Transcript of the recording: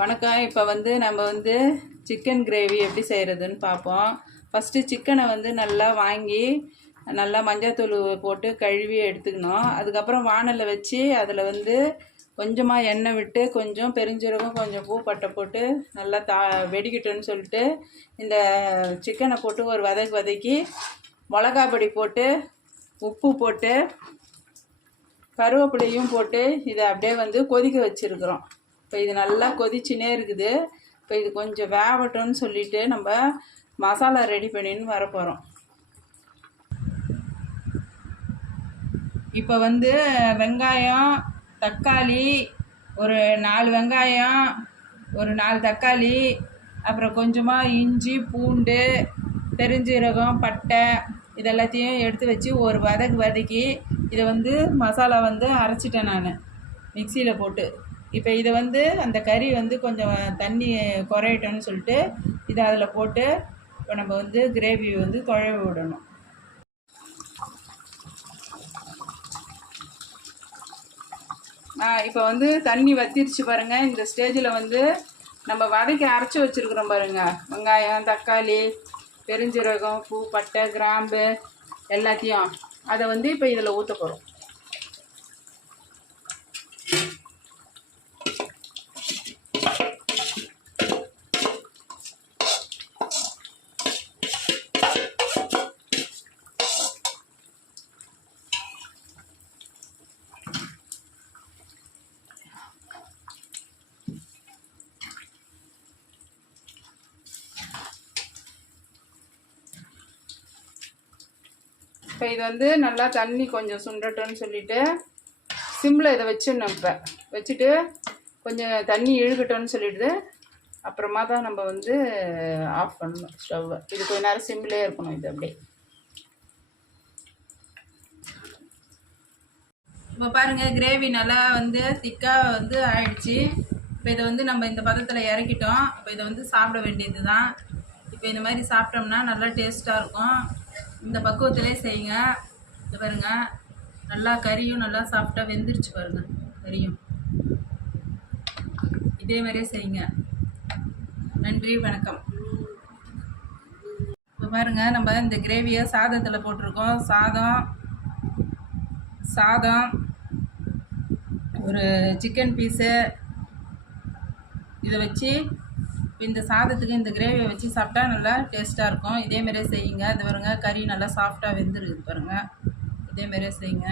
வணக்கம். இப்போ நம்ம சிக்கன் கிரேவி எப்படி செய்கிறதுன்னு பார்ப்போம். ஃபஸ்ட்டு சிக்கனை நல்லா வாங்கி நல்லா மஞ்சள்தூள் போட்டு கழுவி எடுத்துக்கணும். அதுக்கப்புறம் வானலில் வச்சு அதில் கொஞ்சமாக எண்ணெய் விட்டு கொஞ்சம் பெருஞ்சீரகம் கொஞ்சம் பூப்பட்டை போட்டு நல்லா வெடிக்கட்டுன்னு சொல்லிட்டு இந்த சிக்கனை போட்டு ஒரு வதக்கி மிளகா பொடி போட்டு உப்பு போட்டு கருவேப்பிலையும் போட்டு இதை அப்படியே கொதிக்க வச்சுருக்குறோம். இப்போ இது நல்லா கொதிச்சுனே இருக்குது. இப்போ இது கொஞ்சம் வேகட்டும்னு சொல்லிவிட்டு நம்ம மசாலா ரெடி பண்ணின்னு வரப்போகிறோம். இப்போ வெங்காயம், தக்காளி, ஒரு 4 வெங்காயம், ஒரு 4 தக்காளி, அப்புறம் கொஞ்சமாக இஞ்சி, பூண்டு, பெருஞ்சீரகம், பட்டை இதெல்லாத்தையும் எடுத்து வச்சு ஒரு வதக்கி இதை மசாலா அரைச்சிட்டேன் நான் மிக்சியில் போட்டு. இப்போ இதை அந்த கறி கொஞ்சம் தண்ணி குறையட்டும்னு சொல்லிட்டு இதை அதில் போட்டு இப்போ நம்ம கிரேவி குழவி விடணும். இப்போ தண்ணி வத்திருச்சு பாருங்கள். இந்த ஸ்டேஜில் நம்ம வதக்கி அரைச்சி வச்சுருக்குறோம் பாருங்கள். வெங்காயம், தக்காளி, பெருஞ்சீரகம், பூ, பட்டை, கிராம்பு எல்லாத்தையும் அதை இப்போ இதில் ஊற்ற போகிறோம். இப்போ இது நல்லா தண்ணி கொஞ்சம் சுண்டட்டும்னு சொல்லிவிட்டு சிம்மில் இதை வச்சிடணும். இப்போ வச்சுட்டு கொஞ்சம் தண்ணி இழுக்கட்டும்னு சொல்லிவிட்டு அப்புறமா தான் நம்ம ஆஃப் பண்ணணும் ஸ்டவ்வை. இது கொஞ்சம் நேரம் சிம்மிலே இருக்கணும். இது அப்படியே இப்போ பாருங்கள், கிரேவி நல்லா திக்காக ஆயிடுச்சு. இப்போ இதை நம்ம இந்த பதத்தில் இறக்கிட்டோம். இப்போ இதை சாப்பிட வேண்டியது தான். இப்போ இந்த மாதிரி சாப்பிட்டோம்னா நல்லா டேஸ்ட்டாக இருக்கும். இந்த பக்குவத்திலே செய்யுங்க. இது பாருங்கள், நல்லா கறியும் நல்லா சாஃப்டாக வெந்துருச்சு பாருங்கள். கறியும் இதே மாதிரியே செய்யுங்க. நன்றி, வணக்கம். இப்போ பாருங்கள், நம்ம இந்த கிரேவியை சாதத்தில் போட்டிருக்கோம். சாதம் ஒரு சிக்கன் பீஸு இதை வச்சு இந்த சாதத்துக்கு இந்த கிரேவியை வச்சு சாப்பிட்டா நல்லா டேஸ்ட்டாக இருக்கும். இதேமாரியே செய்யுங்க. இது பாருங்கள், கறி நல்லா சாஃப்டாக வெந்துருக்குது பாருங்கள். இதேமாரியே செய்யுங்க.